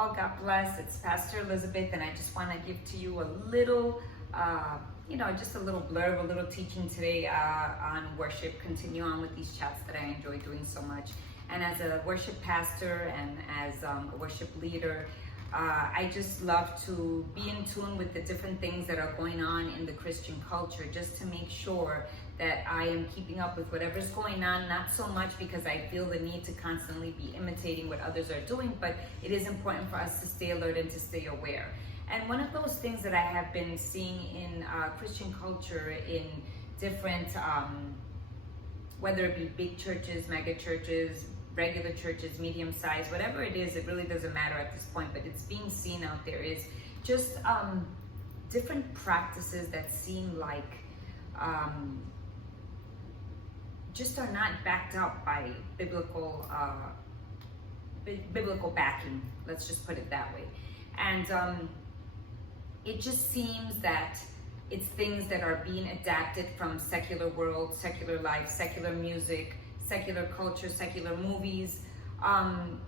all, God bless. It's Pastor Elizabeth, and I just want to give to you a little, just a little blurb, a little teaching today on worship. Continue on with these chats that I enjoy doing so much. And as a worship pastor and as a worship leader, I just love to be in tune with the different things that are going on in the Christian culture, just to make sure that I am keeping up with whatever's going on, not so much because I feel the need to constantly be imitating what others are doing, but it is important for us to stay alert and to stay aware. And one of those things that I have been seeing in Christian culture, in different, whether it be big churches, mega churches, regular churches, medium size, whatever it is, it really doesn't matter at this point, but it's being seen out there, is just different practices that seem like just are not backed up by biblical backing. Let's just put it that way. And it just seems that it's things that are being adapted from secular world, secular life, secular music, secular culture, secular movies, and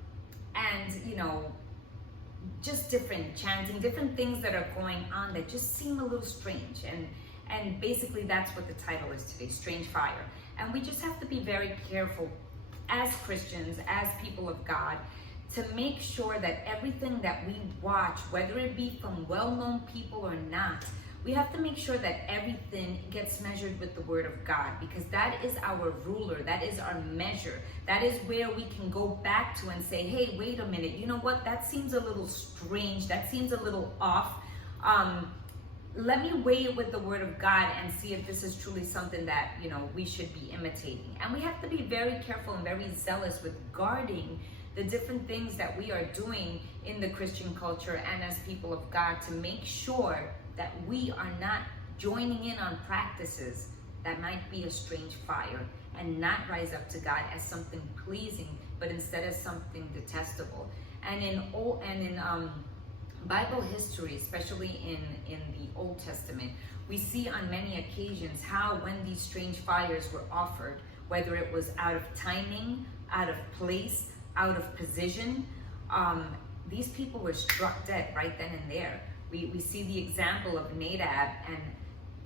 just different chanting, different things that are going on that just seem a little strange. And basically that's what the title is today, Strange Fire. And we just have to be very careful as Christians, as people of God, to make sure that everything that we watch, whether it be from well-known people or not, we have to make sure that everything gets measured with the Word of God, because that is our ruler, that is our measure. That is where we can go back to and say, hey, wait a minute, you know what, that seems a little strange, that seems a little off. Let me weigh it with the Word of God and see if this is truly something that, we should be imitating. And we have to be very careful and very zealous with guarding the different things that we are doing in the Christian culture and as people of God, to make sure that we are not joining in on practices that might be a strange fire and not rise up to God as something pleasing, but instead as something detestable. And in Bible history, especially in the Old Testament, we see on many occasions how when these strange fires were offered, whether it was out of timing, out of place, out of position, these people were struck dead right then and there. We see the example of Nadab and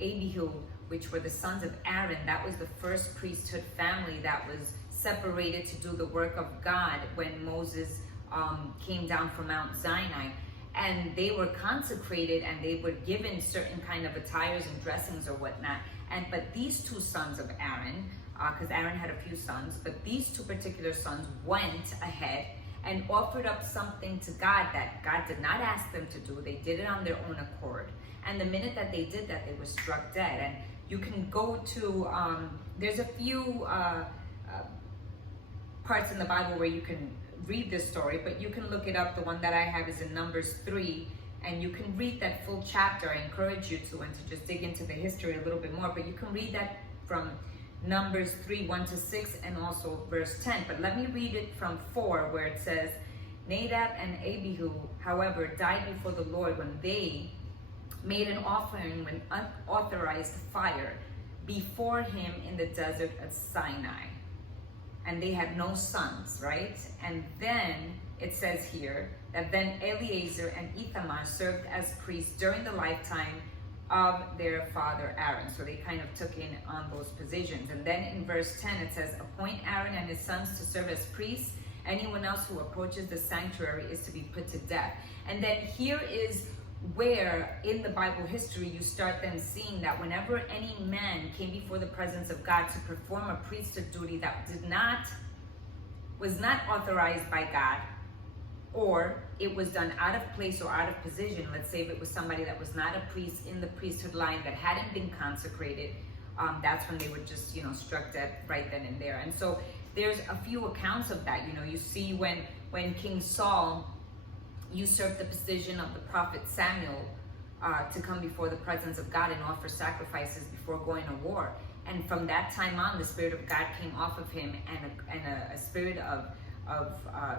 Abihu, which were the sons of Aaron. That was the first priesthood family that was separated to do the work of God when Moses came down from Mount Sinai. And they were consecrated and they were given certain kind of attires and dressings or whatnot. But these two sons of Aaron, because Aaron had a few sons, but these two particular sons went ahead and offered up something to God that God did not ask them to do. They did it on their own accord. And the minute that they did that, they were struck dead. And you can go to, there's a few parts in the Bible where you can read this story, but you can look it up. The one that I have is in Numbers 3, and you can read that full chapter. I encourage you to, and to just dig into the history a little bit more, but you can read that from Numbers 3, 1-6, and also verse 10. But let me read it from 4, where it says, Nadab and Abihu, however, died before the Lord when they made an offering when unauthorized fire before him in the desert of Sinai. And they had no sons, right? And then it says here that then Eleazar and Ithamar served as priests during the lifetime of their father Aaron. So they kind of took in on those positions. And then in verse 10 it says, appoint Aaron and his sons to serve as priests. Anyone else who approaches the sanctuary is to be put to death. And then here is where in the Bible history you start then seeing that whenever any man came before the presence of God to perform a priesthood duty that was not authorized by God, or it was done out of place or out of position, let's say if it was somebody that was not a priest in the priesthood line that hadn't been consecrated, that's when they were just, struck dead right then and there. And so there's a few accounts of that. You see when King Saul usurped the position of the prophet Samuel to come before the presence of God and offer sacrifices before going to war. And from that time on, the Spirit of God came off of him, and a spirit of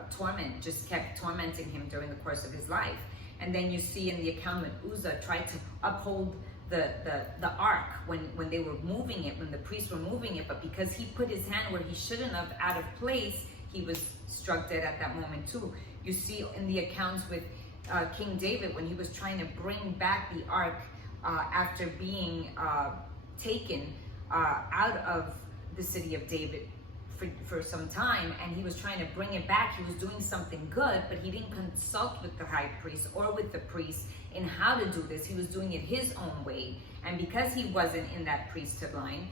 torment just kept tormenting him during the course of his life. And then you see in the account when Uzzah tried to uphold the ark when they were moving it, when the priests were moving it, but because he put his hand where he shouldn't have, out of place, he was struck dead at that moment too. You see in the accounts with King David, when he was trying to bring back the ark after being taken out of the city of David for some time, and he was trying to bring it back. He was doing something good, but he didn't consult with the high priest or with the priest in how to do this. He was doing it his own way, and because he wasn't in that priesthood line,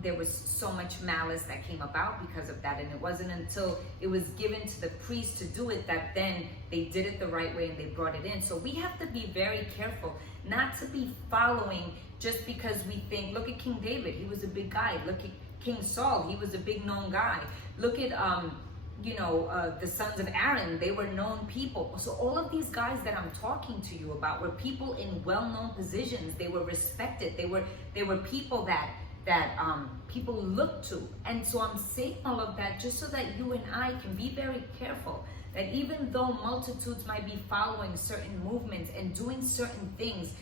there was so much malice that came about because of that. And it wasn't until it was given to the priest to do it that then they did it the right way and they brought it in. So we have to be very careful not to be following just because we think, look at King David, he was a big guy. Look at King Saul, he was a big known guy. Look at the sons of Aaron, they were known people. So all of these guys that I'm talking to you about were people in well-known positions. They were respected. They were people that people look to. And so I'm saying all of that just so that you and I can be very careful that even though multitudes might be following certain movements and doing certain things,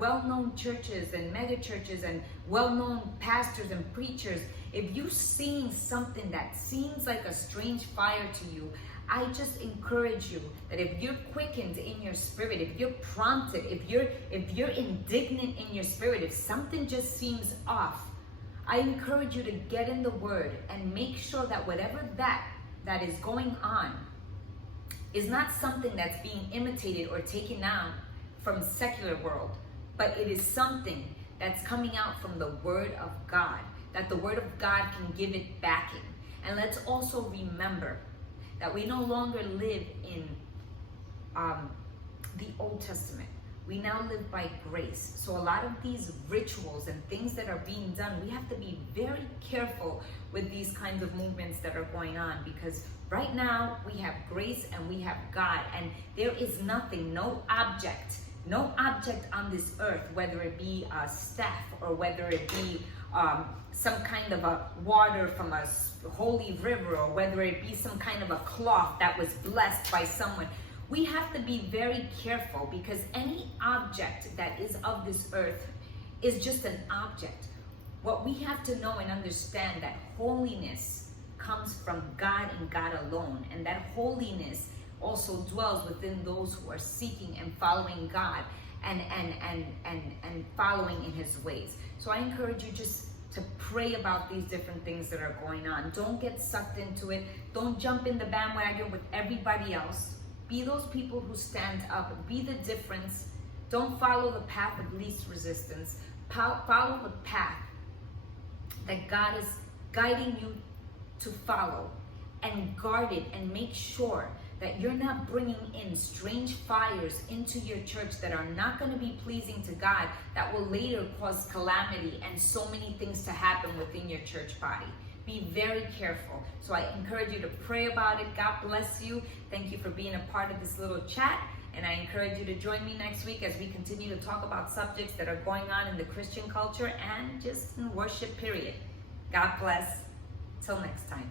well-known churches and mega churches and well-known pastors and preachers, if you're seeing something that seems like a strange fire to you, I just encourage you that if you're quickened in your spirit, if you're prompted, if you're indignant in your spirit, if something just seems off, I encourage you to get in the Word and make sure that whatever that is going on is not something that's being imitated or taken out from secular world, but it is something that's coming out from the Word of God, that the Word of God can give it backing. And let's also remember that we no longer live in the Old Testament. We now live by grace. So a lot of these rituals and things that are being done, we have to be very careful with these kinds of movements that are going on, because right now we have grace and we have God, and there is nothing, no object on this earth, whether it be a staff or whether it be some kind of a water from a holy river, or whether it be some kind of a cloth that was blessed by someone. We have to be very careful, because any object that is of this earth is just an object. What we have to know and understand, that holiness comes from God and God alone, and that holiness also dwells within those who are seeking and following God and following in His ways. So I encourage you just to pray about these different things that are going on. Don't get sucked into it. Don't jump in the bandwagon with everybody else. Be those people who stand up. Be the difference. Don't follow the path of least resistance. Follow the path that God is guiding you to follow, and guard it, and make sure that you're not bringing in strange fires into your church that are not going to be pleasing to God, that will later cause calamity and so many things to happen within your church body. Be very careful. So I encourage you to pray about it. God bless you. Thank you for being a part of this little chat. And I encourage you to join me next week as we continue to talk about subjects that are going on in the Christian culture and just in worship, period. God bless. Till next time.